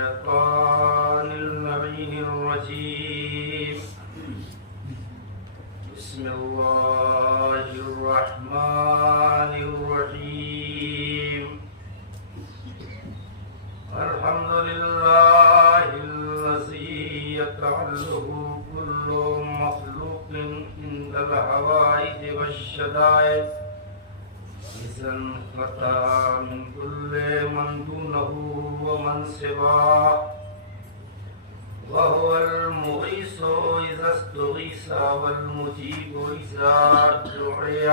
الشيطان اللعين الرجيم بسم الله الرحمن الرحيم الحمد لله الذي يتعلق كل مخلوق عند الحوائج والشدائد إذا انقطع من كل من دونه ومن سواه وهو المغيث إذا استغيث والمجيب إذا دعي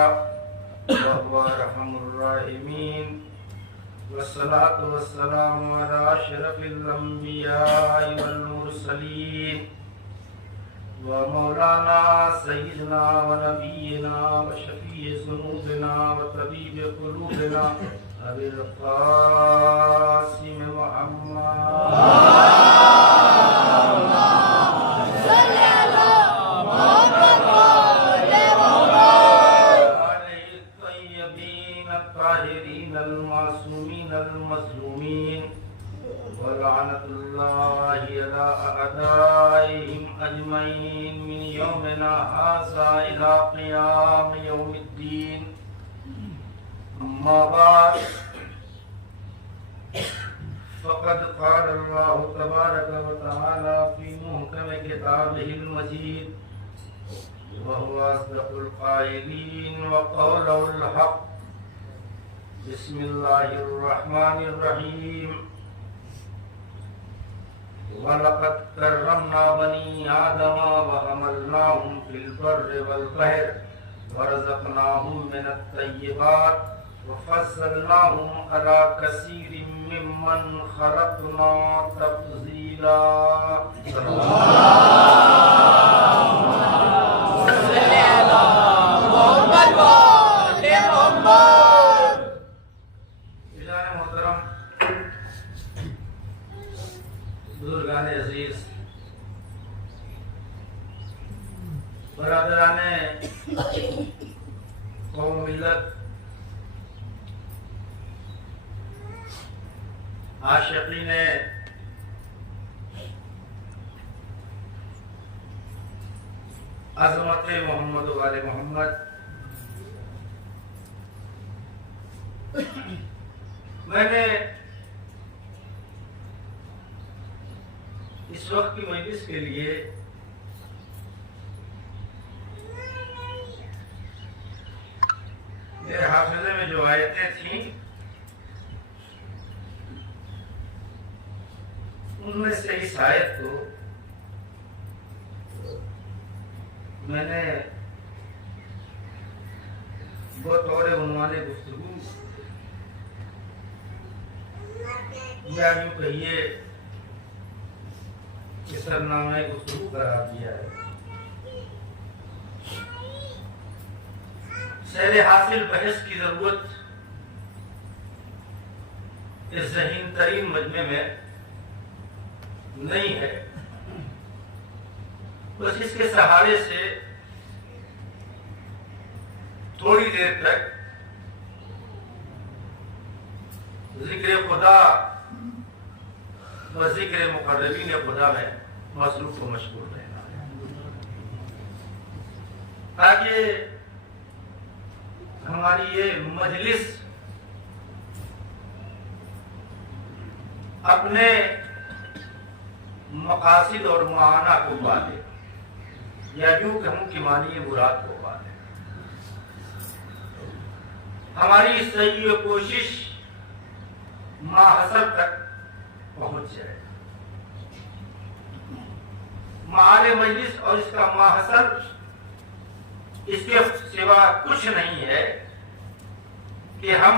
وهو أرحم الراحمين والصلاة والسلام على أشرف الأنبياء والمرسلين ومولانا سيدنا ونبينا وشفيع ذنوبنا وطبيب قلوبنا أبي القاسم محمد المعصومين المظلومين ولعنة الله على أعدائهم أجمعين من يومنا هذا إلى قيام يوم الدين أما بعد فقد قال الله تبارك وتعالى في محكم كتابه المجيد وهو أصدق القائلين وقوله الحق بسم الله الرحمن الرحيم وَلَقَدْ كَرَّمْنَا بَنِي آدَمَ وَحَمَلْنَاهُمْ فِي الْبَرِّ وَالْبَحْرِ وَرَزَقْنَاهُم مِّنَ الطَّيِّبَاتِ وَفَضَّلْنَاهُمْ عَلَىٰ كَثِيرٍ مِّمَّنْ خَلَقْنَا تَفْضِيلًا بزرگان عزیز، برادران قوم ملت، عاشقین عظمت محمد و آل محمد، میں نے اس وقت کی مجلس کے لیے میرے حافظے میں جو آیتیں تھیں ان میں سے اس آیت کو میں نے بطور عنوان گفتگو یا یوں کہیے سرنامہ گفتگو قرار دیا ہے۔ سیر حاصل بحث کی ضرورت اس ذہین ترین مجمع میں نہیں ہے، بس اس کے سہارے سے تھوڑی دیر تک ذکر خدا و ذکر مقربین خدا میں مصروف و مشغول رہنا ہے، تاکہ ہماری یہ مجلس اپنے مقاصد اور معانہ کو پالے، یا یوں کہوں کہ معنی مراد کو پالے۔ ہماری صحیح کوشش ماحصل تک پہنچ جائے۔ معال مجلس اور اس کا ماحصل اس کے سوا کچھ نہیں ہے کہ ہم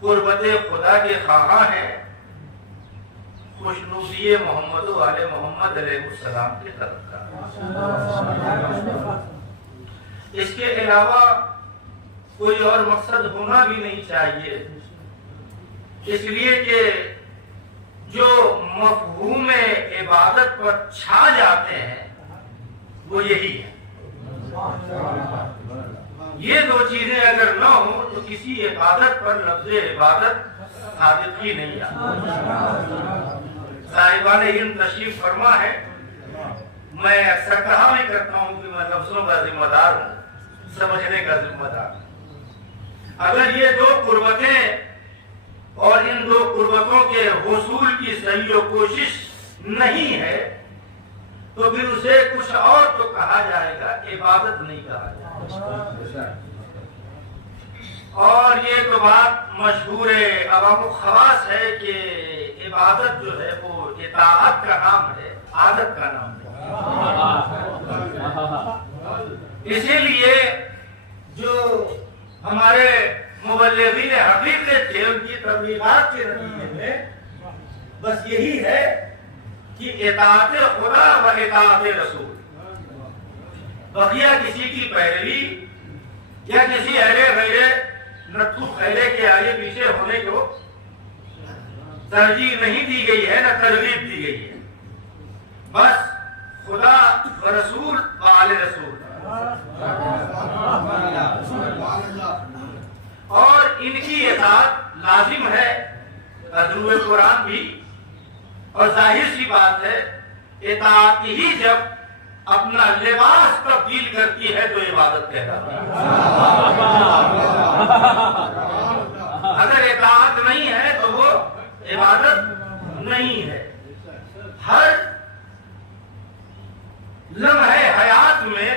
قربت خدا کے خواہاں ہیں، خوشنودی محمد و آل محمد علیہ السلام کے طرفدار۔ اس کے علاوہ کوئی اور مقصد ہونا بھی نہیں چاہیے، اس لیے کہ جو مفہوم عبادت پر چھا جاتے ہیں وہ یہی ہے۔ یہ دو چیزیں اگر نہ ہوں تو کسی عبادت پر لفظ عبادت صادق ہی نہیں آتا۔ صاحبان علم تشریف فرما ہے، میں اکثر کہا میں کرتا ہوں کہ میں لفظوں کا ذمہ دار ہوں، سمجھنے کا ذمہ دار ہوں۔ اگر یہ دو قربتیں اور ان دو قربتوں کے حصول کی صحیح و کوشش نہیں ہے تو پھر اسے کچھ اور تو کہا جائے گا، عبادت نہیں کہا جائے گا۔ اور یہ تو بات مشہور عوام و خواص ہے کہ عبادت جو ہے وہ اطاعت کا نام ہے، عادت کا نام ہے۔ اسی لیے جو ہمارے مبلغین حقیقت تھے ان کی تبلیغات کے نتیجے میں بس یہی ہے کہ اطاعت خدا و اطاعت رسول، بقیہ کسی کی پیروی یا کسی اہل غیر نتو خیرے کے آگے پیچھے ہونے کو ترجیح نہیں دی گئی ہے، نہ ترغیب دی گئی ہے۔ بس خدا و رسول و آل رسول، اور ان کی اطاعت لازم ہے۔ حضور قرآن بھی، اور ظاہر سی بات ہے اطاعت ہی جب اپنا لباس تبدیل کرتی ہے تو عبادت کہلاتی ہے۔ اگر اطاعت نہیں ہے تو وہ عبادت نہیں ہے۔ ہر لمحے حیات میں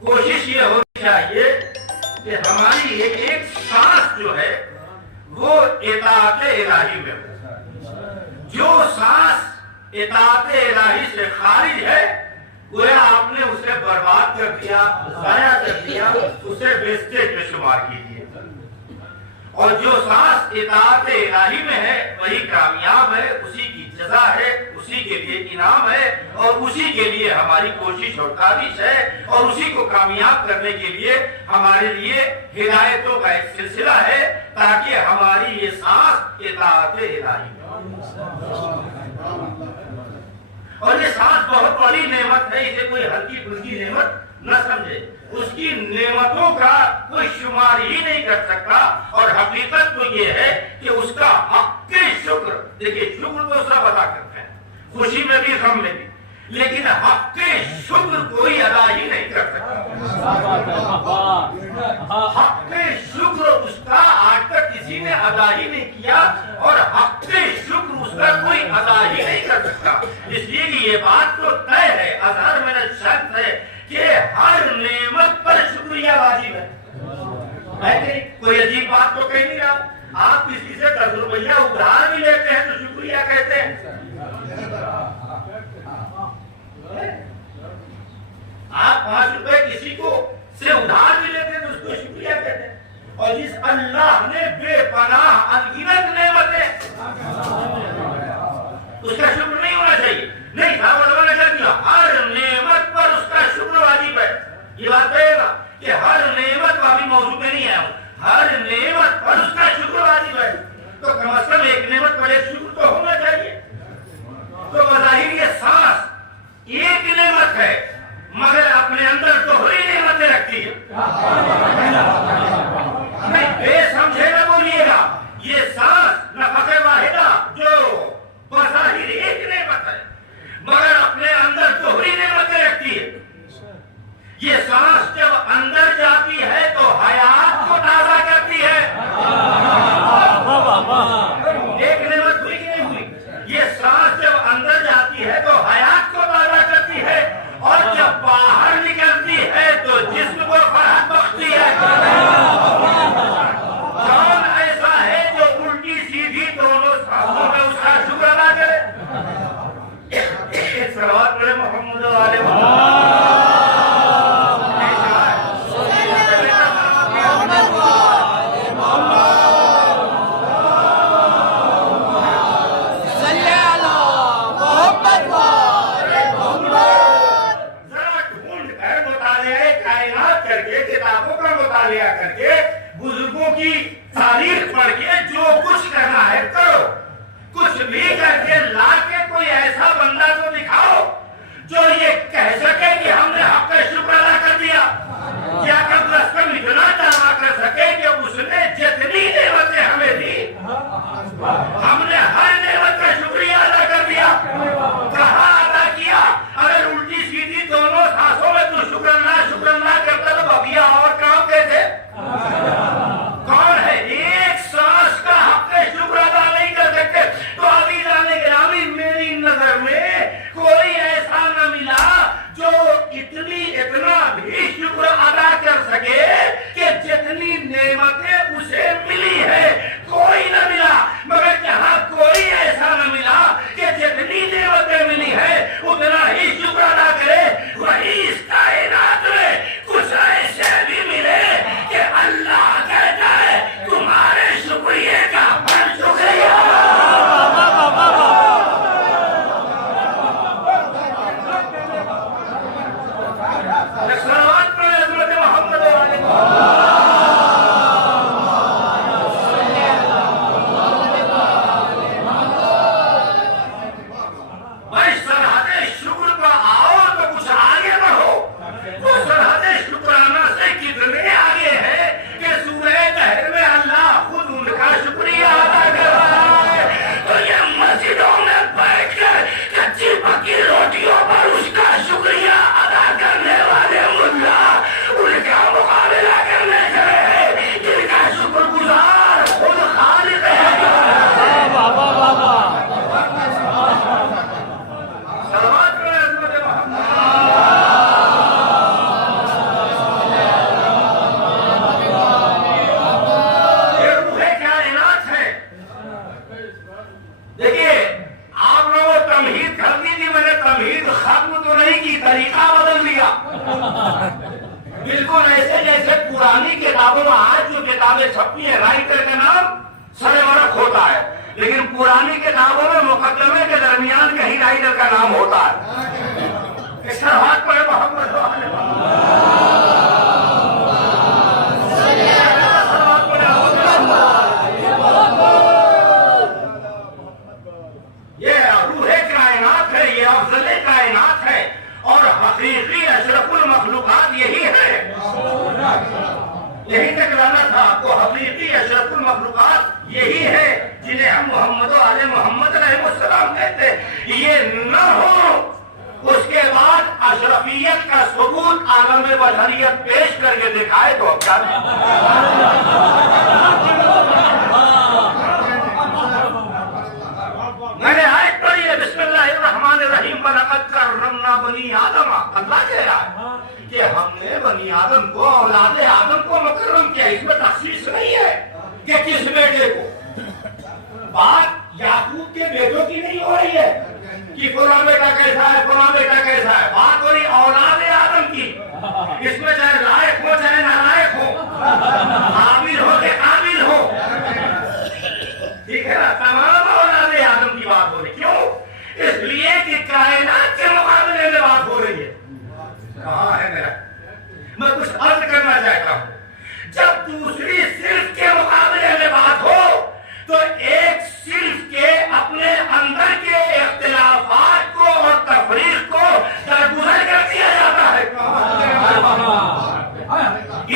کوشش یہ ہونی چاہیے کہ ہماری ایک سانس جو ہے وہ اطاعت الہی میں ہو۔ جو سانس اطاعت الہی سے خارج ہے گویا آپ نے اسے برباد کر دیا، ضائع کر دیا، اسے ویسٹیج میں شمار کیجیے۔ اور جو سانس اطاعت الہی میں ہے وہی کامیاب ہے، اسی کی جزا ہے، اسی کے لیے انعام ہے، اور اسی کے لیے ہماری کوشش اور کاوش ہے، اور اسی کو کامیاب کرنے کے لیے ہمارے لیے ہدایتوں کا ایک سلسلہ ہے تاکہ ہماری یہ سانس اطاعت الہی میں۔ اور یہ سانس بہت بڑی نعمت ہے، اسے کوئی ہلکی پھلکی نعمت نہ سمجھے۔ اس کی نعمتوں کا کوئی شمار ہی نہیں کر سکتا، اور حقیقت تو یہ ہے کہ اس کا حق شکر، دیکھیے شکر تو سب ادا کرتے ہیں، خوشی میں بھی غم میں بھی، لیکن حق شکر کوئی ادا ہی نہیں کر سکتا۔ حق شکر اس کا آج تک کسی نے ادا ہی نہیں کیا، اور حق شکر اس کا کوئی ادا ہی نہیں کر سکتا۔ اس لیے کہ یہ بات تو طے ہے، اظہر میں شرط ہے کہ ہر نعمت پر شکریہ واجب ہے۔ کوئی عجیب بات تو کہہ نہیں رہا، آپ کسی سے 10 روپیہ ادھار بھی لیتے ہیں تو شکریہ کہتے ہیں۔ آپ 5 روپے کسی کو سے ادھار بھی لیتے ہیں تو اس کو شکریہ کہتے ہیں۔ اور جس اللہ نے بے پناہ انگنت نعمتیں، اس کا شکر نہیں ہونا چاہیے؟ نہیں، صاحب نے کہا ہر نعمت پر اس کا شکر واجب ہے۔ یہ بات کہے گا کہ ہر نعمت کا بھی موضوع میں نہیں آیا ہوں، ہر نعمت پر اس کا شکر واجب ہے، تو کم از کم ایک نعمت پر ایک شکر تو ہونا چاہیے۔ تو بظاہر یہ سانس ایک نعمت ہے، مگر اپنے اندر تو بڑی نعمتیں رکھتی ہے۔ نہیں، بے سمجھے نہ بولیے گا، یہ سانس نفس واحدہ جو بظاہر ایک نعمت ہے مگر اپنے اندر تو بڑی نعمتیں رکھتی ہے۔ یہ سانس جب اندر جاتی ہے تو حیات کو تازہ کرتی ہے۔ ایک نعمت ہوئی کہ نہیں ہوئی؟ یہ سانس جب اندر جاتی ہے تو حیات کو تازہ کرتی ہے، اور جب باہر نکلتی ہے تو جسم کو فرحت بخشتی ہے۔ کون ایسا ہے جو الٹی سیدھی دونوں سانسوں میں اس کا شکر ادا کرے؟ صلوات پڑھے محمد والے محمد۔ کر کے بزرگوں کی تاریخ پڑھ کے جو کچھ کرنا ہے کرو، کچھ بھی کر کے لا کے کوئی ایسا بندہ تو دکھاؤ جو یہ کہہ سکے کہ ہم نے حق کا شکر ادا کر دیا، یا کم از کم اتنا دعویٰ کر سکے کہ اس نے جتنی نعمتیں ہمیں دی دیکھیے آپ لوگوں تمہید کر دی تھی، میں نے تمہید ختم تو نہیں کی، طریقہ بدل دیا بالکل ایسے جیسے پرانی کتابوں میں آج جو کتابیں چھپتی ہیں رائٹر کا نام سر ورق ہوتا ہے، لیکن پرانی کتابوں میں مقدمے کے درمیان کہیں رائٹر کا نام ہوتا ہے۔ اس طرح ہاتھ پڑے محمد یہ روح کائنات ہے، یہ افضل کائنات ہے، اور حقیقی اشرف المخلوقات یہی ہے۔ یہی تک لانا تھا آپ کو، حقیقی اشرف المخلوقات یہی ہے جنہیں ہم محمد و آل محمد علیہ السلام کہتے ہیں۔ یہ نہ ہو اس کے بعد اشرفیت کا ثبوت عالم بشریت پیش کر کے دکھائے تو اب کیا میں نے آیت پڑھی ہے، بسم اللہ الرحمن الرحیم، وَلَقَدْ كَرَّمْنَا بَنِي آدَمَ، اللہ کہہ رہا ہے کہ ہم نے بنی آدم کو، اولاد آدم کو مکرم کیا۔ اس میں تخصیص نہیں ہے کہ کس بیٹے کو، بات یعقوب کے بیٹوں کی نہیں ہو رہی ہے کہ فلاں بیٹا کیسا ہے، فلاں بیٹا کیسا ہے، بات ہو رہی اولاد آدم کی۔ اس میں چاہے لائق ہو چاہے نالائق ہو، عامل ہو کہ عامل ہو، ٹھیک ہے نا، تمام اولاد آدم کی بات ہو رہی۔ کیوں؟ اس لیے کہ کائنات کے مقابلے میں بات ہو رہی ہے۔ کہاں ہے میرا؟ میں کچھ عرض کرنا چاہتا ہوں، جب دوسری صرف کے مقابلے میں بات ہو تو ایک صرف کے اپنے اندر کے اختلافات کو اور تفریق کو درگزر کر دیا جاتا ہے۔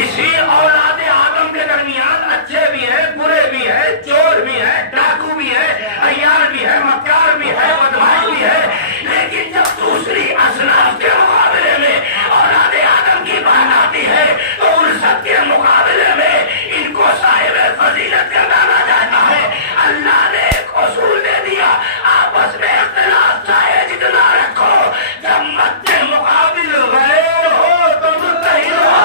اسی اولاد آدم کے درمیان اچھے بھی ہیں، برے بھی ہیں، چور بھی ہیں، ڈاکو بھی ہے، عیار بھی ہے، مکار بھی ہے، بدماش بھی ہے، لیکن جب دوسری اصناف کے مقابلے میں اولاد آدم کی بات آتی ہے تو ان سب کے مقابلے میں ان کو صاحب فضیلت کہلانا جاتا ہے۔ اللہ نے ایک اصول دے دیا، آپس میں اختلاف چاہے جتنا رکھو، جب مد مقابل غیر ہو تو متحد ہو۔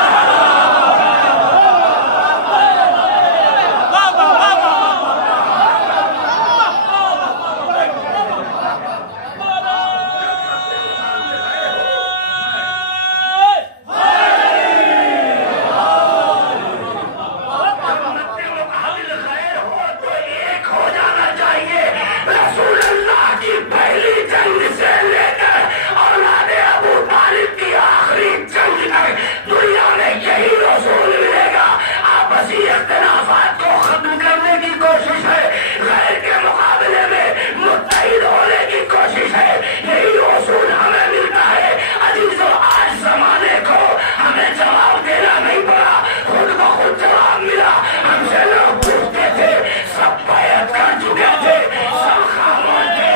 اختلافات کو ختم کرنے کی کوشش ہے، غیر کے مقابلے میں متحد ہونے کی کوشش ہے۔ یہی اصول ہمیں ملتا ہے۔ عزیزو، آج زمانے کو ہمیں جواب دینا نہیں پڑا، خود بخود جواب ملا۔ ہم سے لوگ پوچھتے تھے، سب بیعت کر چکے تھے، سب خاموش تھے،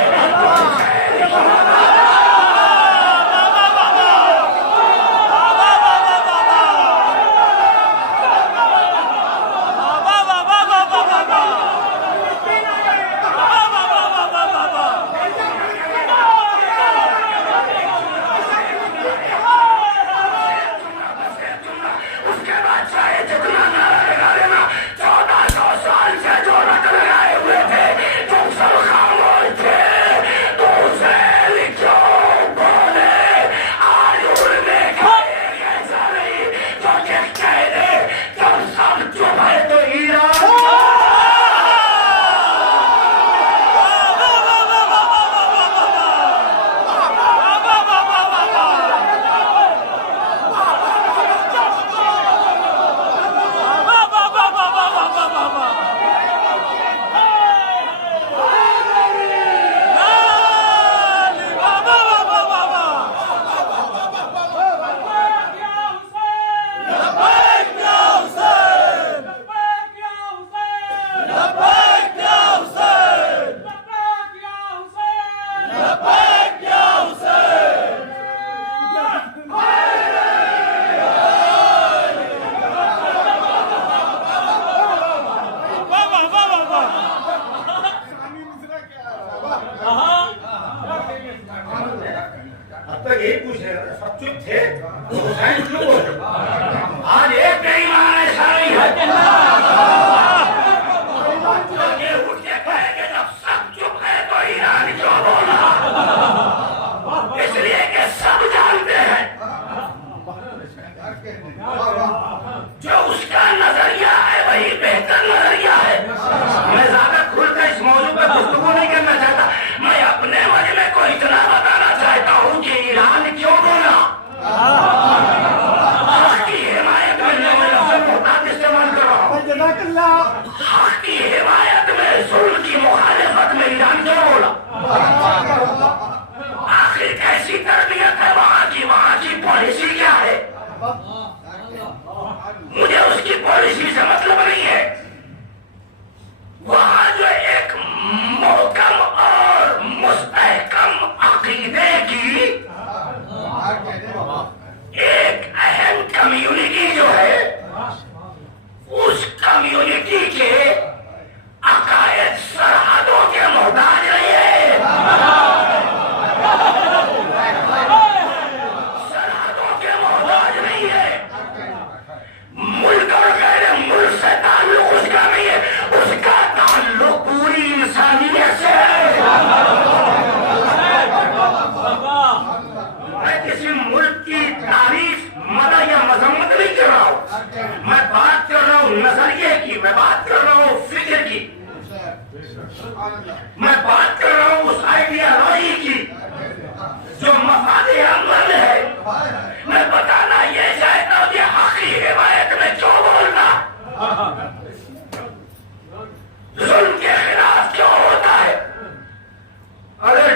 آج ایک نہیں مانا شاہی ہے۔ یہ اٹھ کے کہے کہ جب سب چپ گئے تو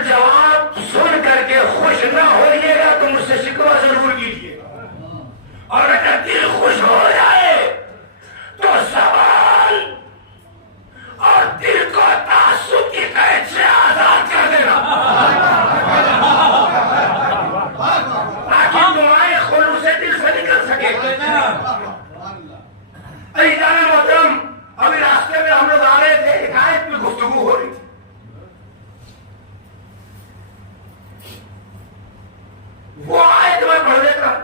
جواب سن کر کے خوش نہ ہوئیے گا تو مجھ سے شکوہ ضرور کیجیے گا، اور اگر دل خوش ہو جائے تو سوال اور دل کو تعصب کی قید سے آزاد کر دینا، تاکہ دعائیں خلوص دل سے نکل سکے۔ عزیزان محترم، ابھی راستے میں ہم لوگ آ رہے تھے، ایک آیت پہ گفتگو ہو رہی، وہ آیت میں پڑھ لیتا ہوں،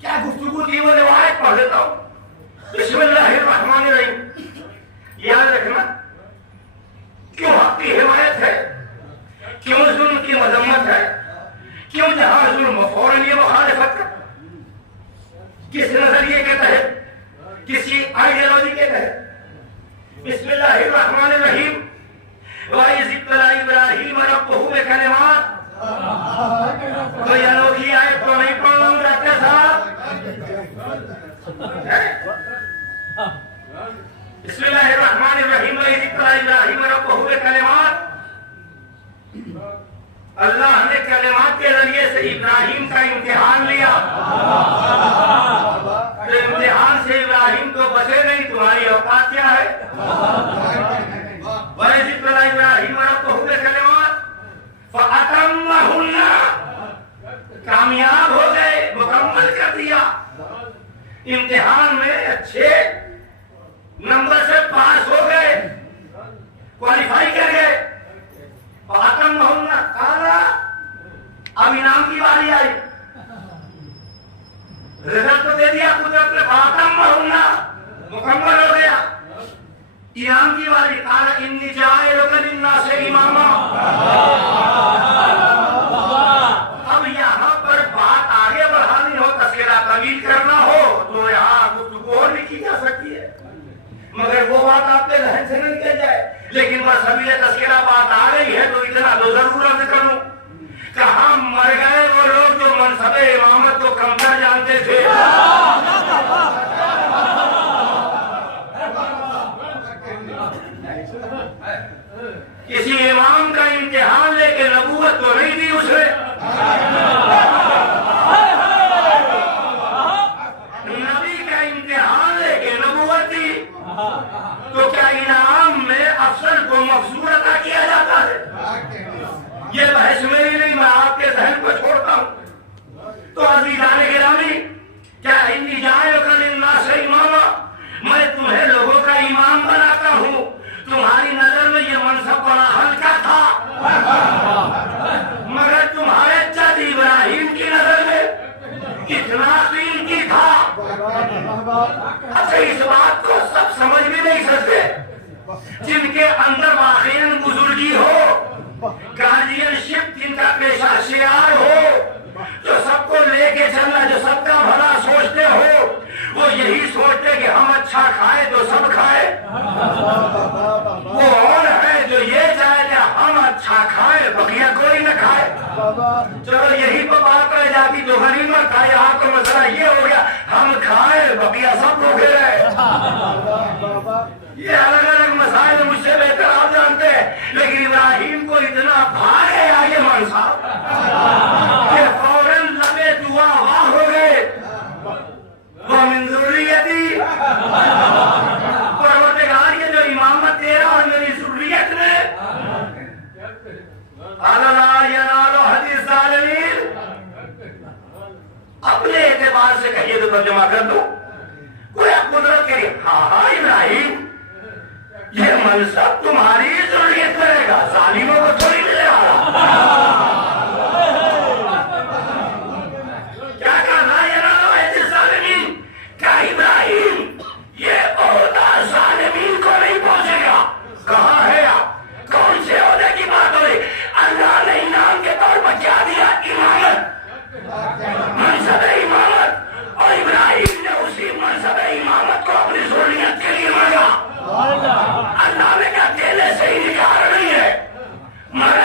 کیا گفتگو تھی وہ روایت پڑھ لیتا ہوں۔ بسم اللہ الرحمن الرحیم، یاد رکھنا کیوں حق کی حمایت ہے، کیوں ظلم کی مذمت ہے، کیوں جہاں ظلم فوراً یہ مخالفت ہے، کس نظریے کے تحت، کسی آئیڈیالوجی کے تحت۔ بسم اللہ الرحمن الرحیم، وَإِذِ ابْتَلَىٰ إِبْرَاهِيمَ رَبُّهُ بِكَلِمَاتٍ، کوئی انوکھی آیت تو نہیں پڑھوں ڈاکٹر صاحب؟ بسم اللہ الرحمن الرحیم، وَإِذِ ابْتَلَىٰ إِبْرَاهِيمَ رَبُّهُ بِكَلِمَاتٍ، اللہ نے کلمات کے ذریعے سے ابراہیم کا امتحان لیا، تو امتحان سے ابراہیم تو بچے نہیں، تمہاری اوقات کیا ہے؟ وَإِذِ ابْتَلَىٰ إِبْرَاهِيمَ رَبُّهُ بِكَلِمَاتٍ فَأَتَمَّهُنَّ، کامیاب ہو گئے، مکمل کر دیا، امتحان میں اچھے نمبر سے پاس ہو گئے، کوالیفائی کر گئے۔ فَأَتَمَّهُنَّ، کہا اب انعام کی باری آئی، رزلٹ تو دے دیا قدرت نے، فَأَتَمَّهُنَّ، مکمل ہو گیا، انعام کی باری، قال انی جاعلک للناس اماما۔ اب یہاں پر بات آگے بڑھانی ہو، تذکرہ طویل کرنا ہو تو یہاں گفتگو اور بھی کی جا سکتی ہے، مگر وہ بات آپ کے ذہن سے نہیں نکل جائے، لیکن بس ابھی یہ تذکرہ بات آ گئی ہے تو اتنا تو ضرور عرض کروں، کہاں مر گئے وہ لوگ جو منصب امامت کو کمتر جانتے تھے؟ کسی امام کا امتحان لے کے نبوت تو نہیں دی اس نے، نبی کا امتحان لے کے نبوت دی، تو کیا انعام میں افسر کو مفضول عطا کیا جاتا ہے؟ یہ بحث میری نہیں، میں آپ کے ذہن کو چھوڑتا ہوں۔ تو عزیزان گرامی، کیا انی جاعلک للناس اماما، میں تمہیں لوگوں کا امام بناتا ہوں، تمہاری نظر میں یہ منصب بڑا ہلکا تھا، مگر تمہارے جد ابراہیم کی نظر میں کتنا قیمتی تھا۔ اچھا، اس بات کو سب سمجھ بھی نہیں سکتے، جن کے اندر واقعاً بزرگی ہو، گارڈین شپ جن کا پیشہ شعار ہو، جو سب کو لے کے چلنا، جو سب کا بھلا سوچتے ہو، وہ یہی سوچتے کہ ہم اچھا کھائے تو سب کھائے۔ وہ اور ہے جو یہ چاہے کہ ہم اچھا کھائے بقیہ کوئی نہ کھائے۔ چلو یہی تو بات رہ جاتی جو غنیمت تھا، یہاں تو مسئلہ یہ ہو گیا ہم کھائے بقیہ سب بھوکے رہے۔ یہ الگ الگ مسائل مجھ سے بہتر آپ جانتے ہیں، لیکن ابراہیم کو اتنا بھا گیا یہ منصب کہ فوراً لبے دعا واہ ہو گئے، وَمِن ذُرِّيَّتِي، پروردگار یہ جو امامت تیرا اور میری ذریت میں، لَا يَنَالُ أَحَدِ الظَّالِمِينَ، اپنے اعتبار سے کہیے تو ترجمہ کر دو، کوئی قدرت کے لیے، ہاں ابراہیم یہ منصب تمہاری ذریت کرے گا، ظالموں کو تھوڑی ملے گا۔ کیا کہا ظالمین، کیا ابراہیم یہ عہدہ ظالمین کو نہیں پہنچے گا؟ کہاں ہے آپ؟ کون سے عہدے کی بات ہوئی؟ اللہ نے انعام کے طور پر کیا دیا؟ امامت، منصب امامت، اور ابراہیم نے اسی منصب امامت کو اپنی ذریت کے لیے مانگا۔ اللہ نے کہا کیلے سے ہی نکال نہیں ہے، مگر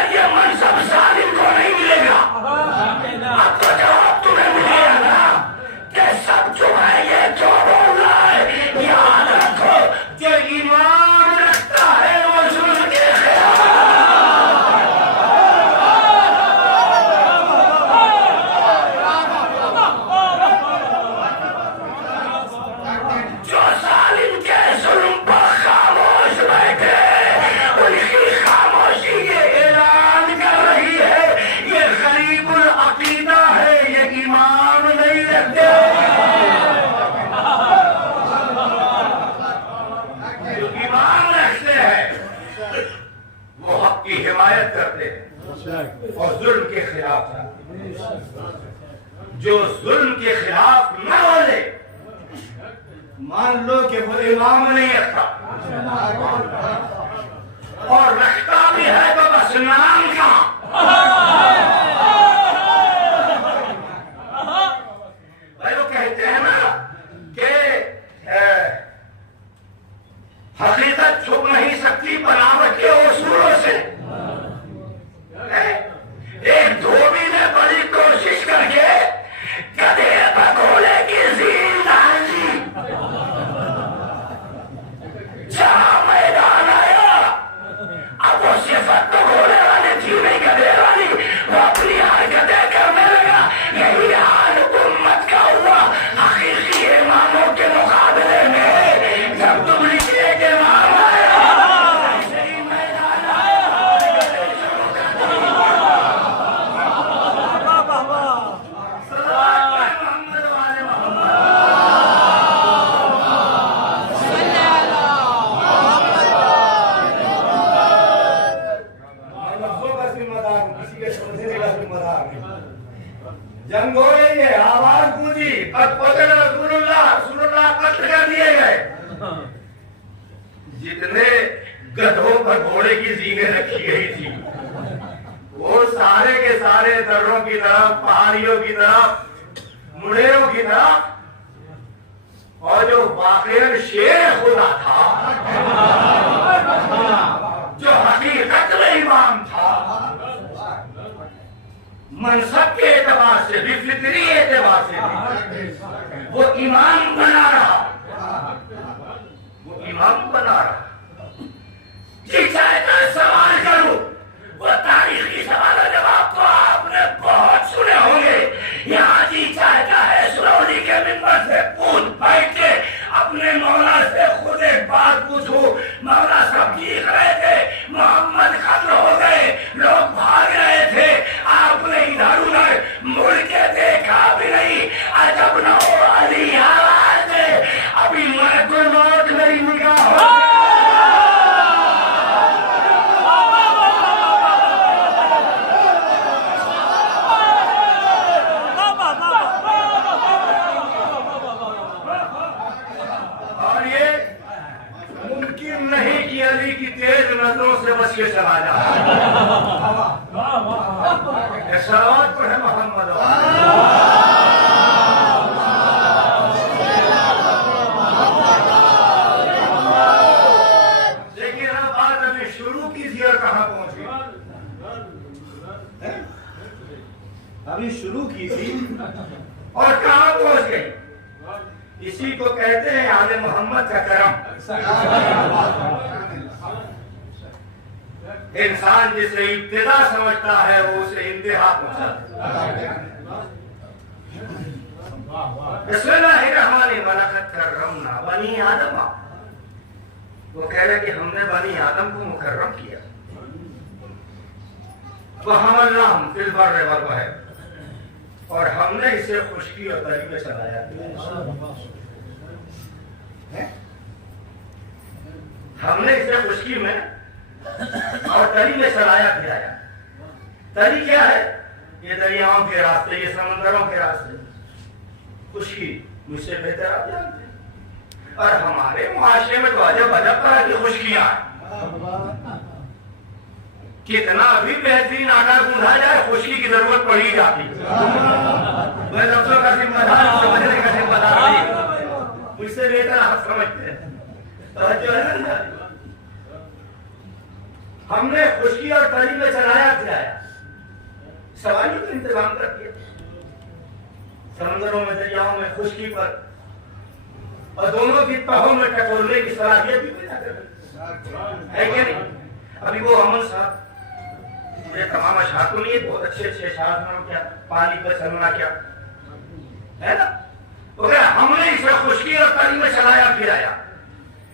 اور ظلم کے خلاف چاہتے ہیں. جو ظلم کے خلاف نہ بولے مان لو کہ وہ امام نہیں رکھتا، اور رکھتا بھی ہے تو بس نام کا. بھائی وہ کہتے ہیں نا کہ حقیقت چھپ نہیں سکتی بناوٹ کے اصولوں سے. ایک دھوبی نے بڑی کوشش کر کے گدھے بگولے کی زین ڈالی، جہاں میدان آیا اب وہ صفت بگولے والی تھی نہیں گدھے والی، وہ اپنی حرکتیں کرنے لگا. یہی حال امت کا ہوا حقیقی اماموں کے مقابلے میں. جب تم لکھے کہ امام آیا جنگ ہو رہی ہے، آواز گونجی، رسول اللہ قتل کر دیے گئے. جتنے گدھوں پر گھوڑے کی زینیں رکھی گئی تھی وہ سارے کے سارے دروں کی طرف، پہاڑیوں کی طرف، مڑیروں کی طرف، اور جو واقعی شیر خدا تھا، جو حقیقت میں امام تھا، منصب کے اعتبار سے بھی، فطری اعتبار سے بھی وہ امام بنا رہا، وہ امام بنا رہا. جی چاہے تو سوال کروں، وہ تاریخی سوال و جواب تو آپ نے بہت سنے ہوں گے. یہاں جی چاہتا ہے سرودی کے منبر سے کود بیٹھ کے اپنے مولا سے خود ایک بات پوچھوں. مولا سب دیکھ رہے تھے، محمد قتل ہو گئے، لوگ بھاگ رہے تھے، آپ نے ادھر ادھر مڑ کے دیکھا بھی نہیں. عجب نہ ہو علی آواز دے، ابھی ملک الموت میری نگاہ ہو. نہیں کہ علی کی تیز نظروں سے بچ کے چلا جا. صلوات پڑھے محمد. لیکن اب بات ابھی شروع کی تھی اور کہاں پہنچ گئی؟ ابھی شروع کی تھی اور کہاں پہنچ گئی؟ اسی کو کہتے ہیں آل محمد کا کرم. انسان جسے ابتدا سمجھتا ہے وہ اسے انتہا پہنچاتا ہے. بسم اللہ الرحمن الرحیم. وَلَقَدْ كَرَّمْنَا بَنِي آدَمَ. وہ کہہ رہے کہ ہم نے بنی آدم کو مکرم کیا. وَحَمَلْنَاهُمْ فِي الْبَرِّ وَالْبَحْرِ. اور ہم نے اسے خشکی اور تری میں چلایا. ہم نے اسے خشکی میں اور تری میں چلایا پھرایا. تری کیا ہے؟ یہ دریاؤں کے راستے، یہ سمندروں کے راستے. خشکی مجھ سے بہتر آپ جانتے ہیں. اور ہمارے معاشرے میں تو عجب عجب طرح کی خشکیاں ہیں. کتنا بھی بہترین آٹا گوندھا جائے خشکی کی ضرورت پڑی جاتی. میں لفظوں کا ذمہ دار، سمجھنے کا ذمہ دار نہیں. مجھ سے بہتر آپ سمجھتے ہیں. توجہ ہے نا. ہم نے خشکی اور تری میں چلایا پھرایا. سواریوں کا انتظام کر دیا سمندروں میں، دریاؤں میں، خشکی پر، اور دونوں کی تہوں میں ٹٹولنے کی صلاحیت بھی پیدا کر دی ہے کہ نہیں؟ ابھی وہ امن صاحب یہ تمام اشعار تو نہیں ہے، بہت اچھے اچھے اشعار سنو. کیا پانی پر چلنا کیا ہے نا. ہم نے اسے خشکی اور تری میں چلایا پھرایا.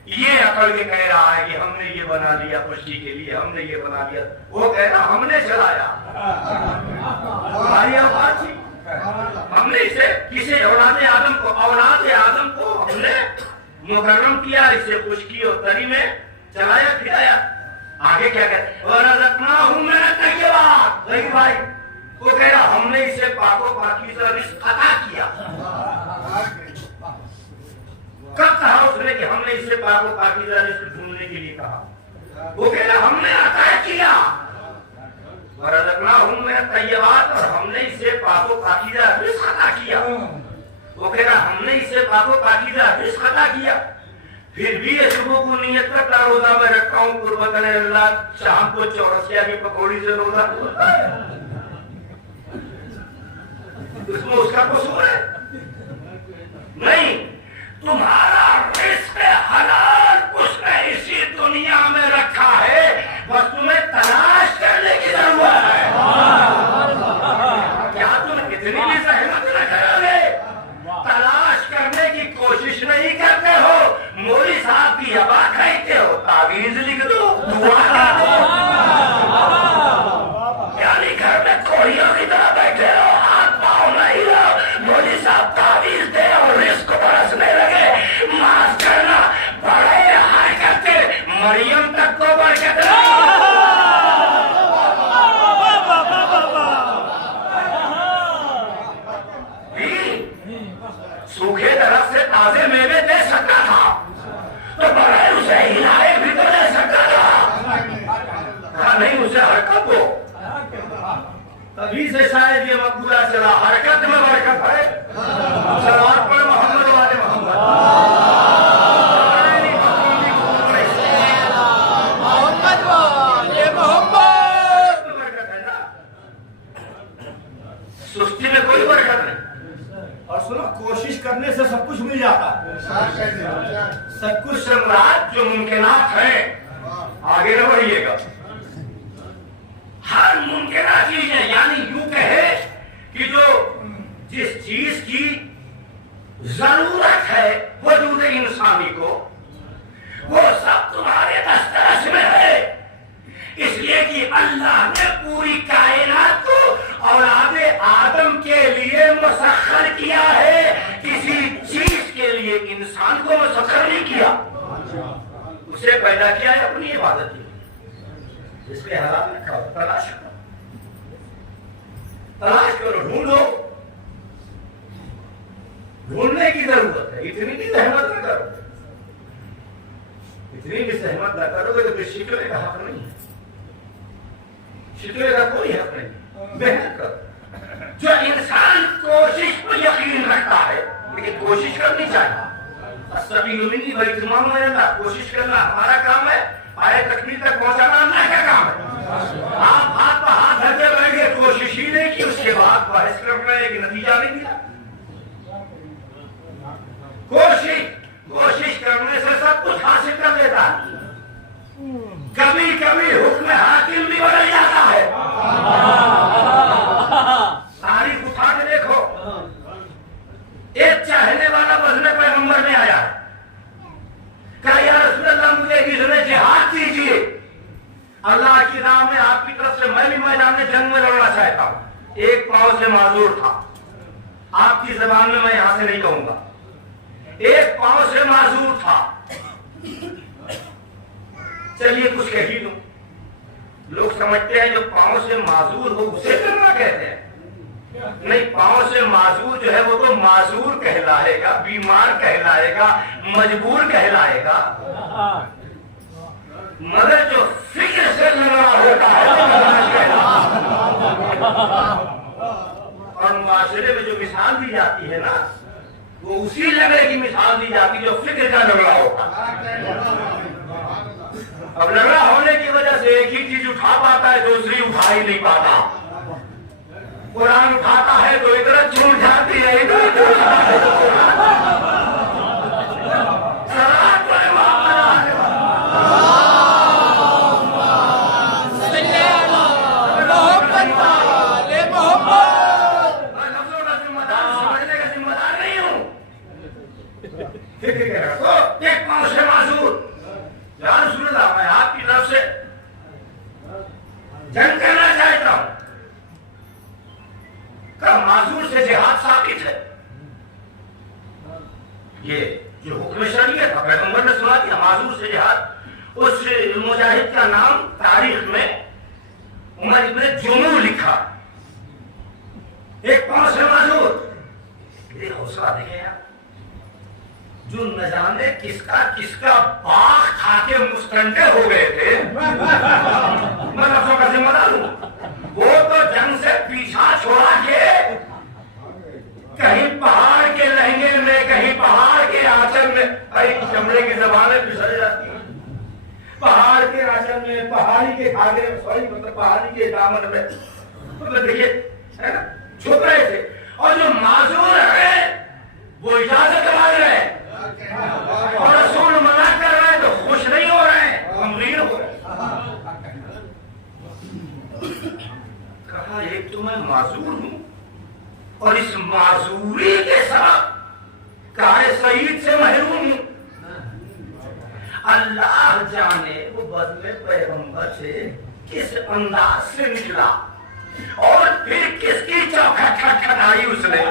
یہ عقل کے کہہ رہا ہے کہ ہم نے یہ بنا لیا خشکی کے لیے، ہم نے یہ بنا لیا. وہ کہہ رہا ہم نے چلایا. ہماری آواز تھی. ہم نے اسے کسی اولاد آدم کو ہم نے مکرم کیا، اسے خشکی اور تری میں چلایا پھرایا. آگے کیا کہتے وَرَزَقْنَاهُم مِّنَ الطَّيِّبَاتِ. نہیں بھائی وہ کہہ رہا ہم نے اسے پاک و پاکیزہ رزق عطا کیا. کب کہا اس نے کہ ہم نے اسے پاک و پاکیزہ رزق ڈھونڈنے کے لیے کہا؟ وہ کہہ رہا ہم نے عطا کیا. وَرَزَقْنَاهُم مِّنَ الطَّيِّبَاتِ اور ہم نے اسے پاک و پاکیزہ رزق عطا کیا. وہ کہہ رہا ہم نے اسے پاک و پاکیزہ رزق عطا کیا. پھر بھی یہ صبح کو نیت کرتا روزہ میں رکھتا ہوں قربتاً اللہ شام کو چورسیا کی پکوڑی سے روزہ کھولتا ہے. اس میں اس کا قصور ہے نہیں. تمہارا رزق حلال اس نے اسی دنیا میں رکھا ہے, بس تمہیں تلاش کرنے کی ضرورت ہے. کیا تم اتنی بھی زحمت نہ کرو گے؟ تلاش کرنے کی کوشش نہیں کرتے ہو, مولوی صاحب کی ہوا کھاتے ہو, تعویذ لکھ دو, دعا کر دو, یعنی گھر میں کوڑیوں کی طرح بیٹھے ہو, ہاتھ پاؤں نہیں ہو, مولوی صاحب تعویذ دے اور رزق برسنے لگے. معاف کرنا بڑے حرکت مریم تک کو برکت سوکھے درخت سے تازے میوے دے سکتا تھا تو بغیر اسے ہلائے بھی تو دے سکتا تھا. نہیں اسے حرکت ہو, تبھی سے شاید یہ مقبولہ چلا حرکت میں برکت ہے. صلوات پڑھ محمد والے محمد. سستی میں کوئی برکت نہیں. اور سنو کوشش کرنے سے سب کچھ مل جاتا ہے. سب کچھ سمراج جو ممکنات ہیں آگے نہ بڑھیے گا. ہر ممکنہ چیزیں یعنی یوں کہے کہ جو جس چیز کی ضرورت ہے وجود انسانی کو وہ سب تمہارے دسترس میں ہے. اس لیے کہ اللہ نے پوری کائنات کو اولاد آدم کے لیے مسخر کیا ہے, کسی چیز کے لیے انسان کو مسخر نہیں کیا. اسے پیدا کیا ہے اپنی عبادت کے لیے. اس کے حالات میں کھاؤ, تلاش کرو, تلاش کرو, ڈھونڈو. ڈھونڈنے کی ضرورت ہے. اتنی بھی زحمت نہ کرو, اتنی بھی زحمت نہ کرو گے تو پھر شکوے کا حق نہیں ہے. شکوے کا کوئی حق نہیں. محنت کرو. جو انسان کوشش پر یقین رکھتا ہے لیکن کوشش کرنی چاہیے. سبھی لوگی بھائی تمام میں رہنا, کوشش کرنا ہمارا کام ہے, آئے تکمیل تک پہنچانا اللہ کا کام ہے. آپ ہاتھ پہ ہاتھ دھر کے بیٹھ گئے, کوشش ہی نہیں کی, اس کے بعد بحث کر رہے ہیں کہ نتیجہ نہیں دیا. کوشش کرنے سے سب کچھ حاصل کر لیتا ہے. کبھی کبھی حکم حاکم بھی بدل جاتا ہے. تاریخ اٹھا کے دیکھو, ایک چاہنے والا بزنے پیغمبر میں آیا, کہا یا رسول اللہ مجھے اذن جہاد دیجیے, اللہ کی راہ میں آپ کی طرف سے میں بھی میدان جنگ میں لڑنا چاہتا ہوں. ایک پاؤں سے معذور تھا, آپ کی زبان میں یہاں سے نہیں کہوں گا, ایک پاؤں سے معذور تھا. چلیے کچھ کہہ ہی دوں. لوگ سمجھتے ہیں جو پاؤں سے معذور ہو اسے کرنا کہتے ہیں. نہیں, پاؤں سے معذور جو ہے وہ تو معذور کہلائے گا, بیمار کہلائے گا, مجبور کہلائے گا. مگر جو فکر سے لڑا ہوتا ہے اور معاشرے میں جو مثال دی جاتی ہے نا وہ اسی لڑے کی مثال دی جاتی جو فکر کا لڑا ہوتا. اب لڑا ہونے کی وجہ سے ایک ہی چیز اٹھا پاتا ہے, دوسری اٹھا ہی نہیں پاتا. قرآن اٹھاتا ہے تو ادھر چھوٹ جاتی ہے, ایک پاؤں سے معذور. یا رسول اللہ میں آپ کی طرف سے جنگ کرنا چاہتا ہوں. کہ معذور سے جہاد ثابت ہے. یہ جو حکم شریعت ہے پیغمبر نے سنا دیا, معذور سے جہاد. اس مجاہد کا نام تھا، ایک پاؤں سے معذور. یہ حوصلہ دیکھیں یار، جو نہ جانے کس کا باغ کھا کے مستنکر ہو گئے تھے. میں لفظوں کا ذمہ دار ہوں. وہ تو جنگ سے پیچھا چھوڑا کے کہیں پہاڑ کے لہنگے میں، کہیں پہاڑ کے آنچل میں، چمڑے کی زبانیں پھسل جاتی ہیں. پہاڑ کے آنچل میں، پہاڑی کے گھاگرے میں، پہاڑی کے دامن میں دیکھیے چھپ رہے تھے. اور جو معذور ہے وہ اجازت مانگ رہے ہیں اور رسول منع کر رہے ہیں تو خوش نہیں ہو رہے ہیں، غمگین ہو رہے ہیں. کہا ایک تو میں معذور ہوں اور اس معذوری کے ساتھ کار سعید سے محروم ہوں. اللہ جانے وہ بدلے پیغمبر سے کس انداز سے نکلا اور پھر کس کی چوکھٹ کھٹکھٹائی اس نے.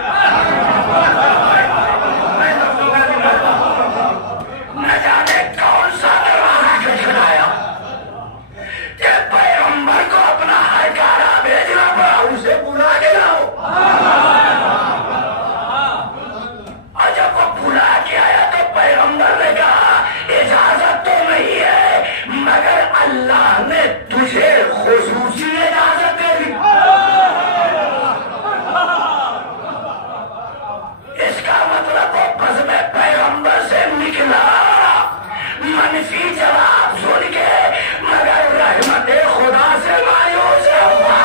نہ جانے کون سا دروازہ کھٹکھٹایا کہ پیغمبر کو اپنا ہرکارا بھیجنا پڑا، اسے بلا کے لاؤ. اور جب وہ بلا کے آیا تو پیغمبر نے کہا اجازت تو نہیں ہے مگر اللہ نے تجھے خصوصی اجازت دے دی. اس کا مطلب وہ بزم پیغمبر سے نکلا منفی جواب سن کے مگر رحمت خدا سے مایوس ہوا.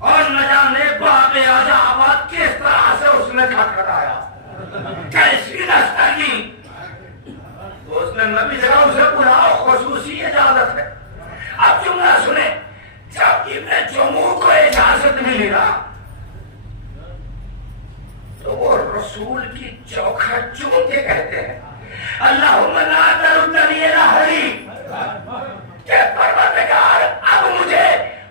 اور نہ جانے باغ عجائب کس طرح سے اس نے کھٹکھٹایا، کیسی رستہ کی. تو اس نے نبی سے کہا اسے بلاؤ، خصوصی اجازت ہے. اب جملہ سنیں، جب ابن جموع کو اجازت ملی نا تو وہ رسول کی چوکھٹ چوم کے کہتے ہیں اللہم لا تردنی الی اہلی، کہ پروردگار اب مجھے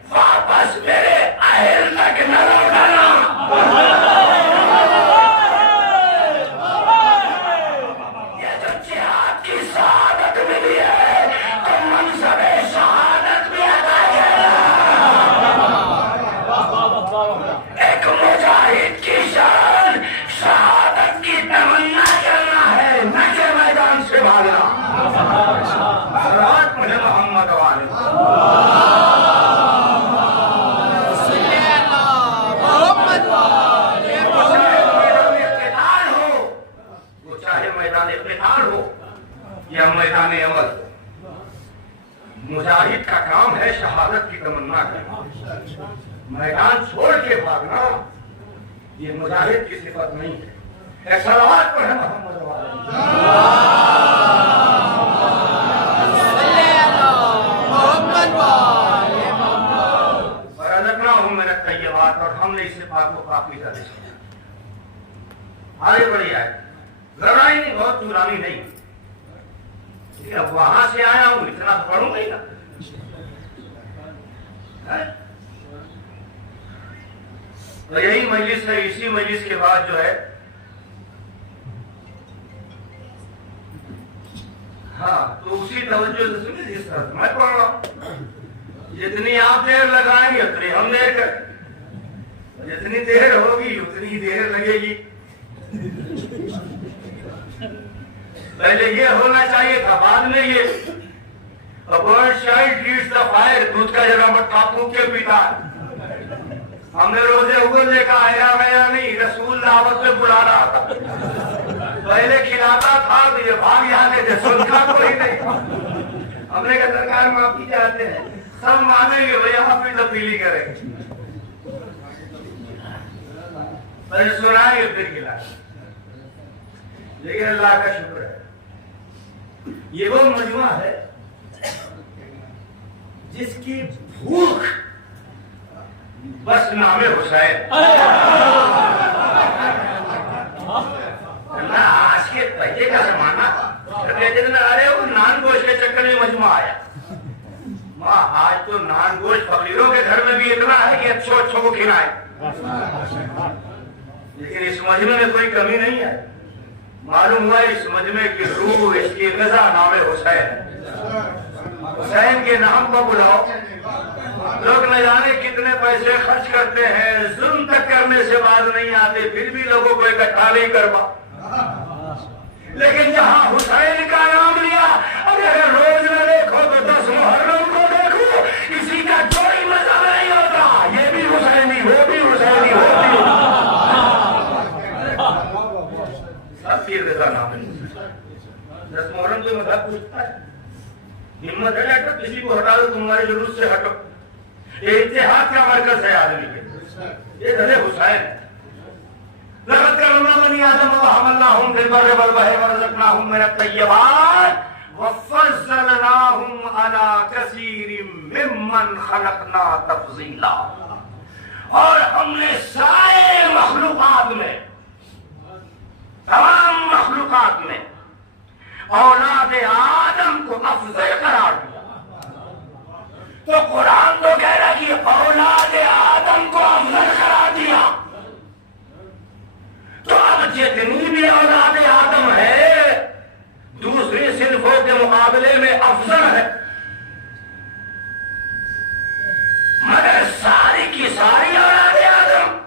واپس میرے اہل تک نہ لوٹانا. یہ جو جہاد کی سعادت ملی ہے تو منصب شہادت بھی عطا کیا. ایک مجاہد کی شان شہادت کی تمنا کرنا ہے، نہ کہ میدان سے بھاگنا. رات مجھے محمد والے یا میدان عمل، مجاہد کا کام ہے شہادت کی تمنا کرنا. میدان چھوڑ کے بھاگنا یہ مجاہد کی صفت نہیں ہے. ایک صلوات پڑھیں محمد ورزقناہم من الطیبات، اور ہم نے اسے پاک و پاکیزہ سے سمجھا. آگے بڑھی آئے، لڑائی نہیں، بہت چورانی نہیں. اب وہاں سے آیا ہوں اتنا تو پڑھوں گا ہی نا. تو یہی مجلس ہے، اسی مجلس کے بعد جو ہے ہاں تو اسی توجہ سے سنیں جس طرح میں پڑھ رہا ہوں. جتنی آپ دیر لگائیں گے اتنی ہم دیر کریں، جتنی دیر ہوگی اتنی دیر لگے گی. پہلے یہ ہونا چاہیے تھا، بعد میں یہ دودھ کا جگہ مٹھا پھونک کے پیتا. ہم نے روزے ہوئے دیکھا آیا گیا نہیں، رسول دعوت میں بلا رہا تھا. پہلے کھلاتا تھا تو یہ بھاگ جاتے تھے، سنتا کوئی نہیں. ہم نے کہا سرکار معافی چاہتے ہیں، سب مانیں گے بھائی آپ بھی تبدیلی کریں گے. پہلے سنائیں گے پھر کھلائیں. لیکن اللہ کا شکر ہے یہ وہ مجموعہ ہے جس کی بھوک بس نام حسین. آج کے پہلے کا زمانہ ارے وہ نان گوشت کے چکر میں مجموعہ آیا. آج تو نان گوشت فقیروں کے گھر میں بھی اتنا ہے کہ اچھوں کو کھلائے. لیکن اس مجموعے میں کوئی کمی نہیں ہے. معلوم ہوا اس مجمع کی روح، اس کی غذا نام حسین. حسین کے نام کو بلاؤ، لوگ نہ جانے کتنے پیسے خرچ کرتے ہیں، ظلم تک کرنے سے باز نہیں آتے، پھر بھی لوگوں کو اکٹھا نہیں کروا۔ لیکن جہاں حسین کا نام لیا، اب اگر روز نہ دیکھو تو 10 محرم کو دیکھو، کسی کا کوئی مزہ نہیں ہوتا، یہ بھی حسینی، وہ بھی حسینی، وہ بھی سب پیر رضا نام ہے۔ 10 محرم کو مذہب پوچھتا ہے، ہمت ہے ڈاکٹر کسی کو ہٹا دو، تمہارے جلوس سے ہٹو، یہ اتحاد کا مرکز ہے آدمی کے، یہ دھلے حسین ہے۔ لقد کرمنا بنی آدم وحملناہم فی البر والبحر ورزقناہم من الطیبات وفضلناہم علی کثیر ممن خلقنا تفضیلا، اور ہم نے سارے مخلوقات میں، تمام مخلوقات میں اولاد آدم کو افضل قرار دیا۔ تو قرآن تو کہہ رہا کہ اولاد آدم کو افضل قرار دیا، تو اب جتنی بھی اولاد آدم ہے دوسری صنفوں کے مقابلے میں افضل ہے، مگر ساری کی ساری اولاد آدم۔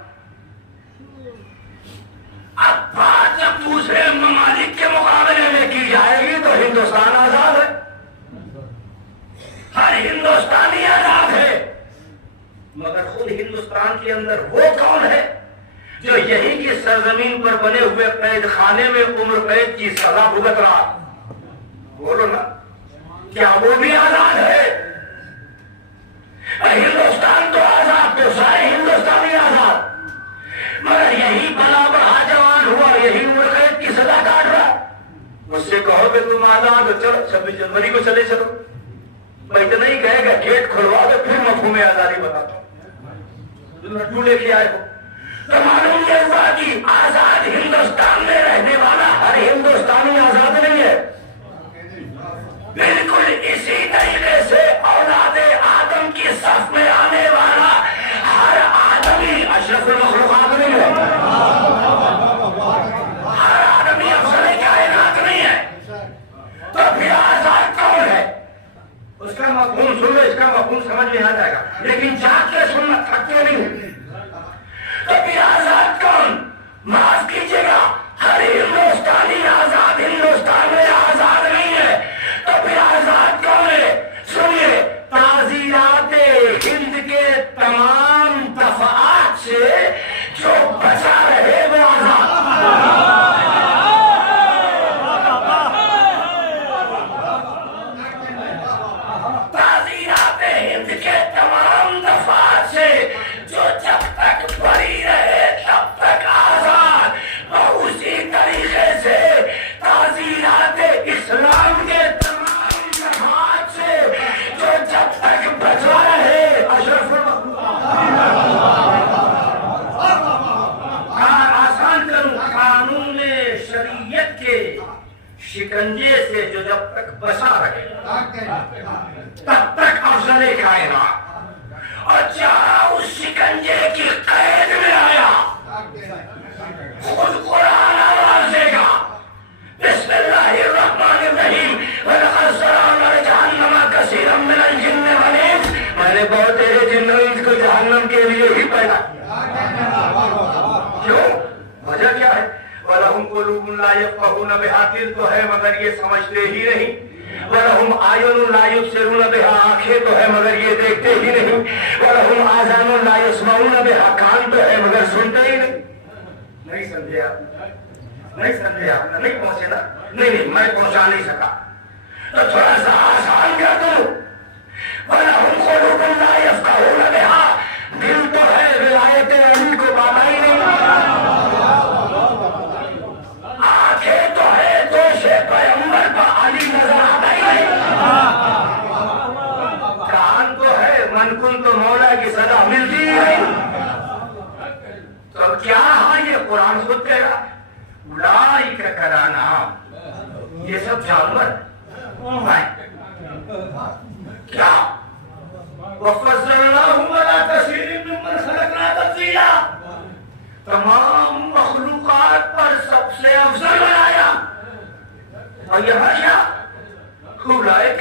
اب بات جب دوسرے ممالک کے مقابلے میں کی جائے گی تو ہندوستان آزاد ہے، ہر ہندوستانی آزاد ہے، مگر خود ہندوستان کے اندر وہ کون ہے جو یہی کی سرزمین پر بنے ہوئے قید خانے میں عمر قید کی سزا بھگت رہا؟ بولو نا، کیا وہ بھی آزاد ہے؟ ہندوستان تو آزاد، تو سارے ہندوستانی آزاد، مگر یہی بلا بڑا جوان ہوا، یہی عمر قید کی سزا کاٹ رہا۔ مجھ سے کہو کہ تم آزاد ہو، چلو 26 جنوری کو چلے چلو، میں اتنا ہی کہے گا گیٹ کھلوا دو، پھر مفہوم آزادی بتاتا ہوں، تم لڈو لے کے آئے ہو۔ تو معلوم یہ ہوا کہ آزاد ہندوستان میں رہنے والا ہر ہندوستانی آزاد نہیں ہے۔ بالکل اسی طریقے سے اولاد آدم کی صف میں آنے والا ہر آدمی اشرف المخلوقات نہیں ہے، ہر آدمی افضل کائنات نہیں ہے۔ تو پھر آزاد کون ہے؟ اس کا مفہوم سن لو، اس کا مفہوم سمجھ میں آ جائے گا، لیکن جا کے سننا، تھکتے نہیں۔ تو پھر آزاد کون؟ معاف کیجیے گا، ہر ہندوستانی آزاد ہندوستان میں آزاد نہیں ہے۔ تو پھر آزاد کون ہے؟ سنیے، تعزیرات ہند کے تمام دفعات سے جو بچا رہے وہ آزاد۔ تعزیرات ہند کے تمام دفعات سے جو جب تک بری رہے تب تک آزاد، اور اسی طریقے سے تعزیرات اسلام کے تمام دفعات سے جو جب تک بچا رہے اشرف آسان کروں، قانون شریعت کے شکنجے سے جو جب تک بچا رہے تب تک افضل کائنات، اور جہاں اس شکنجے کی قید میں آیا خود قرآن آواز دے گا، بسم اللہ الرحمن الرحیم، وَلَقَدْ ذَرَأْنَا لِجَهَنَّمَ كَثِيرًا مِنَ الْجِنِّ وَالْإِنسِ، میں نے بہت تیرے جن و انس کو جہنم کے لیے ہی پیدا کیا۔ کیوں؟ وجہ کیا ہے؟ وَلَهُمْ قُلُوبٌ لَا يَفْقَهُونَ بِهَا، دل تو ہے مگر یہ سمجھتے ہی نہیں۔ وَلَهُمْ أَعْيُنٌ لَا يُبْصِرُونَ بِهَا، آنکھیں تو ہے مگر یہ دیکھتے ہی نہیں۔ وَلَهُمْ آذَانٌ لَا يَسْمَعُونَ بِهَا، کان تو ہے مگر سنتے ہی نہیں۔ نہیں سمجھے آپ؟ نہیں سمجھے آپ؟ نہیں پہنچے نا؟ نہیں، میں پہنچا نہیں سکا، تو تھوڑا سا آسان کر دوں۔ وَلَهُمْ قُلُوبٌ لَا يَفْقَهُونَ بِهَا، دل تو ہے ولایت علی کو پاتا ہی نہیں، آنکھیں تو ہے دوش پیغمبر کا علی نظر آتا ہی نہیں، کان تو ہے من کن تو مولا کی صدا ملتی ہی نہیں۔ تو کیا ہے یہ؟ قرآن خود کہہ رہا اولئک کالانعام، یہ سب جانور ہیں۔ کیا؟ وَفَضَّلْنَاهُمْ عَلَىٰ كَثِيرٍ مِّمَّنْ خَلَقْنَا تَفْضِيلًا، تمام مخلوقات پر سب سے افضل بنایا۔ اور یہاں کیا؟ اولئک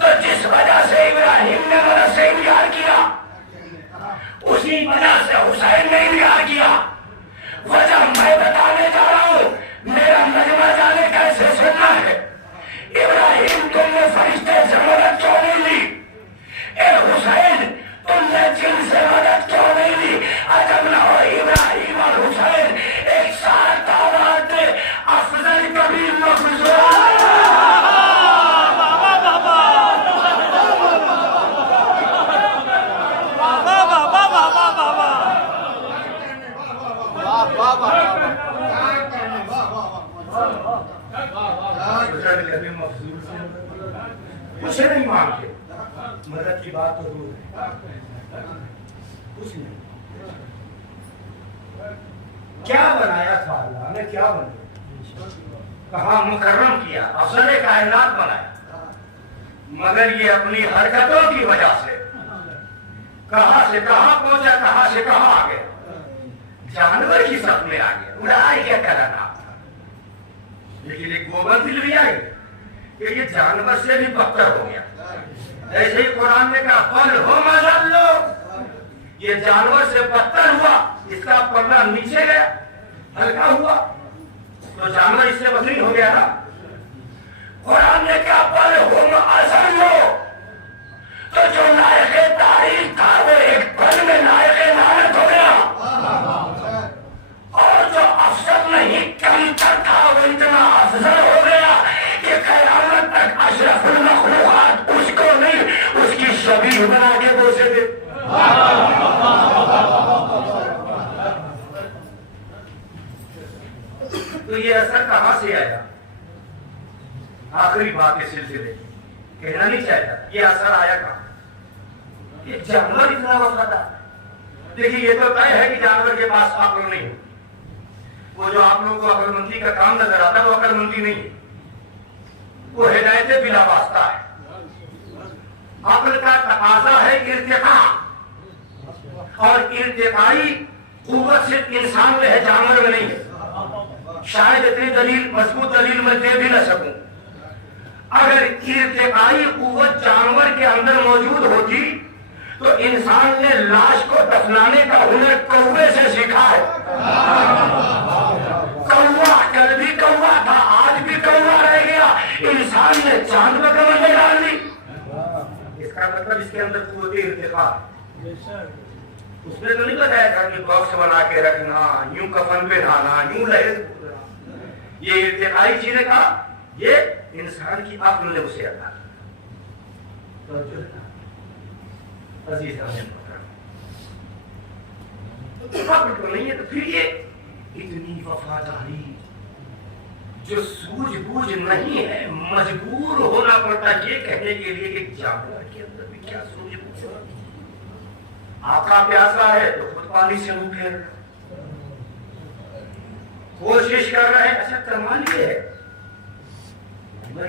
تو جس وجہ سے ابراہیم نے مدد سے انکار کیا اسی وجہ سے حسین نے انکار کیا. وجہ میں بتانے جا رہا ہوں. میرا مجمع جانے کیسے سننا ہے. ابراہیم تم نے فرشتے سے مدد کیوں نہیں لی؟ اے حسین تم نے جن سے مدد کیوں نہیں لی؟ عجب نہ ہو ابراہیم اور حسین ایک ساتھ آباد تھے. افضل کبھی مفضول کچھ نہیں مانگتے. مدد کی بات تو دور ہے. کچھ نہیں. کیا بنایا تھا اللہ نے؟ کیا بنایا؟ کہاں مکرم کیا، افضل کائنات بنایا. مگر یہ اپنی حرکتوں کی وجہ سے کہاں سے کہاں پہنچا، کہاں سے کہاں آ گیا. جانور کی صف میں آ گیا. اڑائے کیا کرنا تھا. لیکن ایک گوبند دل بھی آئی کہ یہ جانور سے بھی بدتر ہو گیا. ایسے ہی قرآن نے کہا پل ہو مزد لو. یہ جانور سے بدتر ہوا. اس کا پلہ نیچے گیا، ہلکا ہوا تو جانور اس سے بدتر ہو گیا نا. قرآن نے کہا پل ہو مزد لو. تو جو لائق تعریف تھا وہ ایک پل میں لائق لعنت ہو گیا، اور جو افضل نہیں کم تر تھا وہ اتنا افضل ہو گیا کہ قیامت تک اشرف المخلوقات اس کو نہیں اس کی شبیہ بنا کے بوسے دے. تو یہ اثر کہاں سے آیا؟ آخری بات کے سلسلے کہنا نہیں چاہتا. یہ اثر آیا کہاں؟ یہ جانور اتنا وفادار. دیکھیے یہ تو طے ہے کہ جانور کے پاس عقل نہیں ہے. وہ جو آپ لوگوں کو عقل مندی کا کام نظر آتا ہے وہ عقل مندی نہیں ہے، وہ ہدایت بلا واسطہ ہے. عقل کا تقاضا ہے ارتقاء، اور ارتقائی قوت صرف انسان میں ہے، جانور میں نہیں ہے. شاید اتنی دلیل مضبوط دلیل میں دے بھی نہ سکوں. اگر ارتقائی قوت جانور کے اندر موجود ہوتی تو انسان نے لاش کو دفنانے کا ہنر کوے سے سیکھا ہے. کوا کل بھی کوا تھا، آج بھی کوا رہ گیا. انسان نے چاند پر کمر میں ڈال دی. اس کا مطلب اس کے اندر قوت ارتقاء. اس میں تو نہیں بتایا تھا کہ باکس بنا کے رکھنا، یوں کفن پہ ڈالنا، یوں لہر. یہ ارتقائی چیزیں کا یہ انسان کی عقل نے اسے عطا. عقل تو نہیں ہے تو پھر یہ اتنی وفاداری جو سوجھ بوجھ نہیں ہے. مجبور ہونا پڑتا یہ کہنے کے لیے کہ جانور کے اندر بھی کیا سوجھ بوجھ ہے. آقا پیاسا ہے تو خود پانی سے منہ پھیر کوشش کر رہے ہیں. اچھا کمال یہ ہے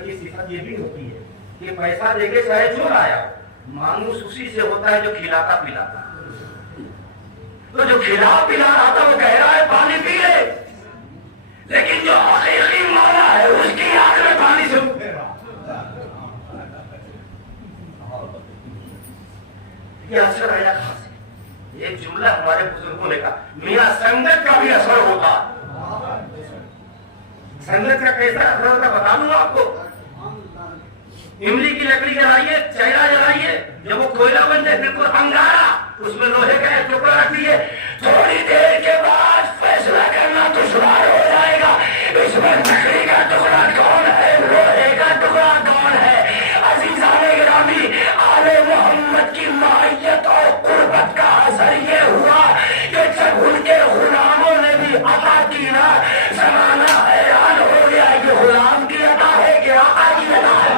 کی صفت یہ بھی ہوتی ہے کہ پیسہ دے کے چاہے جو لایا مانوس اسی سے ہوتا ہے جو کھلاتا پلاتا. تو جو کھلا پلا رہا تھا وہ کہہ رہا ہے پانی پی لے، لیکن جو حقیقی مولا ہے اس کی آنکھ میں پانی سے منہ پھیر رہا. یہ اثر آیا کہاں سے؟ ایک جملہ ہمارے بزرگوں نے کہا میاں سنگت کا بھی اثر ہوتا. سنگت کا کیسا اثر ہوتا بتا دوں آپ کو. املی کی لکڑی جلائیے، چہرہ جلائیے، جب وہ کوئلہ بن جائے بالکل انگارا، اس میں لوہے کا ایک ٹکڑا رکھ دیے، تھوڑی دیر کے بعد فیصلہ کرنا دشوار ہو جائے گا اس میں لکڑی کا ٹکڑا کون ہے، لوہے کا ٹکڑا کون ہے. عزیزان گرامی، آل محمد کی معیت اور قربت کا اثر یہ ہوا کہ جب ان کے غلاموں نے بھی عطا کی نا، زمانہ حیران ہو گیا کہ غلام کی عطا ہے کہ آقا کی عطا ہے.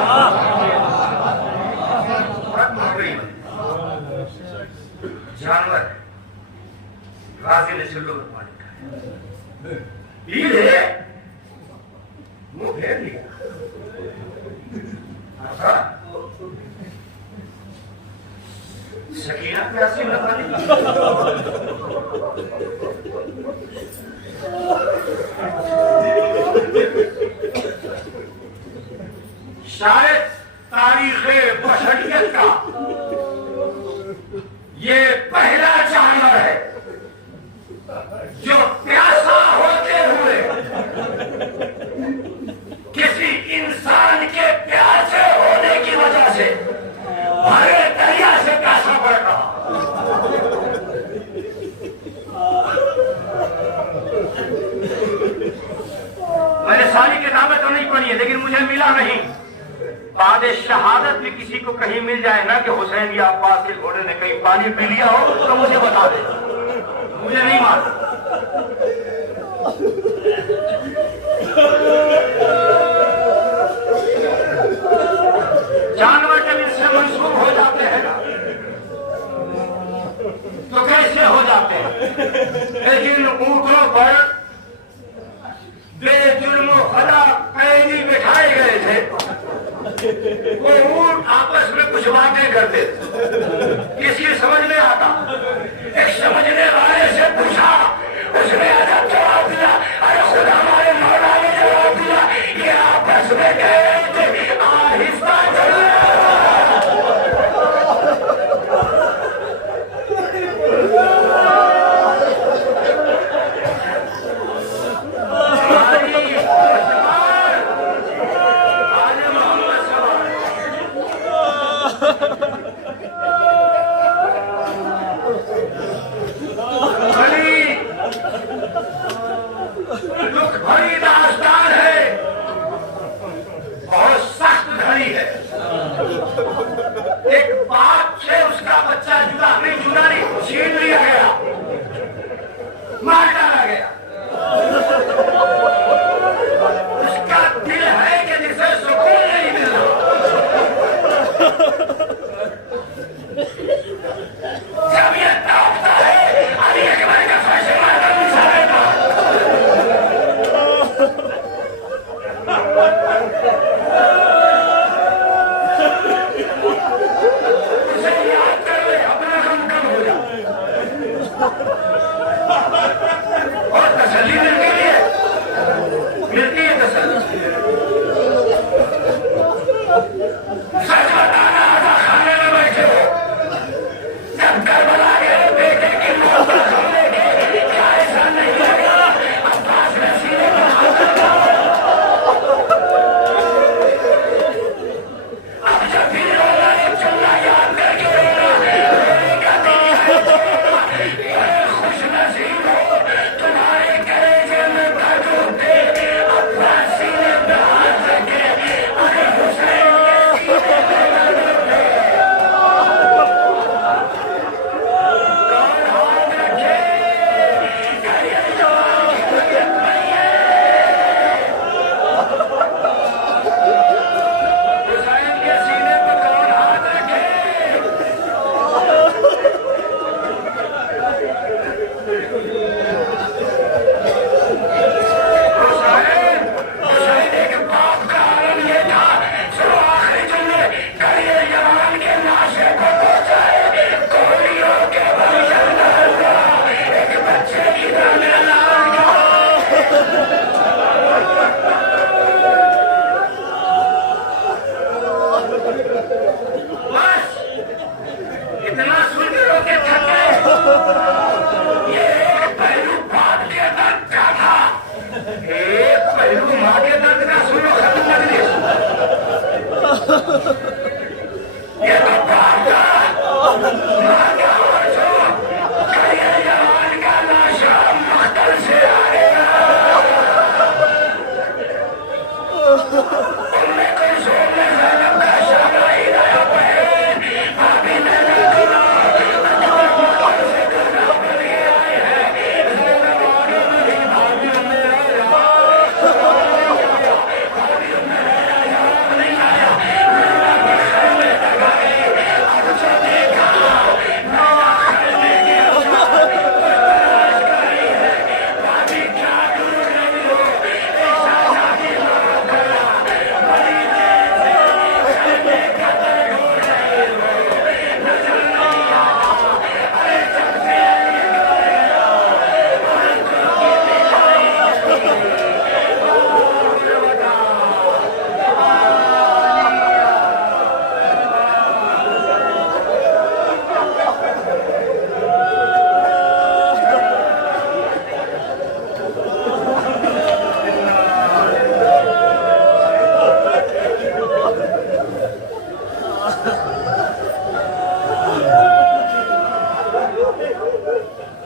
جانور غازی نے چلو پر پانی کھایا، پی لے، منہ پھیر لیا. سکینہ پیاسی نہ پانی. شاید تاریخ بشریت کا یہ پہلا جانور ہے جو پیاسا ہوتے ہوئے کسی انسان کے پیاسے ہونے کی وجہ سے بھرے دریا سے پیاسا پڑ رہا. میں نے ساری کتابیں تو نہیں پڑھی ہے لیکن مجھے ملا نہیں. بعد شہادت بھی کسی کو کہیں مل جائے نا کہ حسین یا عباس کے گھوڑے نے کہیں پانی پی لیا ہو تو مجھے بتا دے, مجھے نہیں معلوم. جانور جب ان سے منسوخ ہو جاتے ہیں نا تو کیسے ہو جاتے ہیں؟ لیکن اونٹوں پر بے جرم و خلا قیدی بٹھائے گئے تھے, وہ اونٹ آپس میں کچھ باتیں کرتے تھے, کسی سمجھ میں آتا. ایک سمجھنے والے سے پوچھا, اس نے عجب جواب دیا, ارے خدا ہمارے مولا نے جواب دیا, یہ آپس میں کہہ رہے تھے آہستہ چلو. دکھ بھری داستان ہے, بہت سخت گھڑی ہے. ایک باپ سے اس کا بچہ جدا نہیں چھین لیا گیا, مار ڈالا گیا. اس کا دل ہے کہ جسے سکون نہیں مل رہا. جب یہ تڑپتا ہے علی اکبر کا فیصلہ کرنے سارے کا. اسے یاد کر لے, اپنا غم کم ہو جائے اور تسلی ملتی ہے تسلی. سچ بتانا آدھا کھانے میں بیٹھے ہو, جب کربلا گئے بیٹے کی موت پر کھانے کے کیا ایسا نہیں لگا عباس نے سینے میں ہاتھ رکھا. اب جب بھی رونا ہے چلنا یاد کر کے رونا, میری گدی ہے بڑے خوش نصیب ہو تمہارے کلیجے میں درد ہوتے. عباس سینے پہ ہاتھ رکھے, ارے حسین کے سینے میں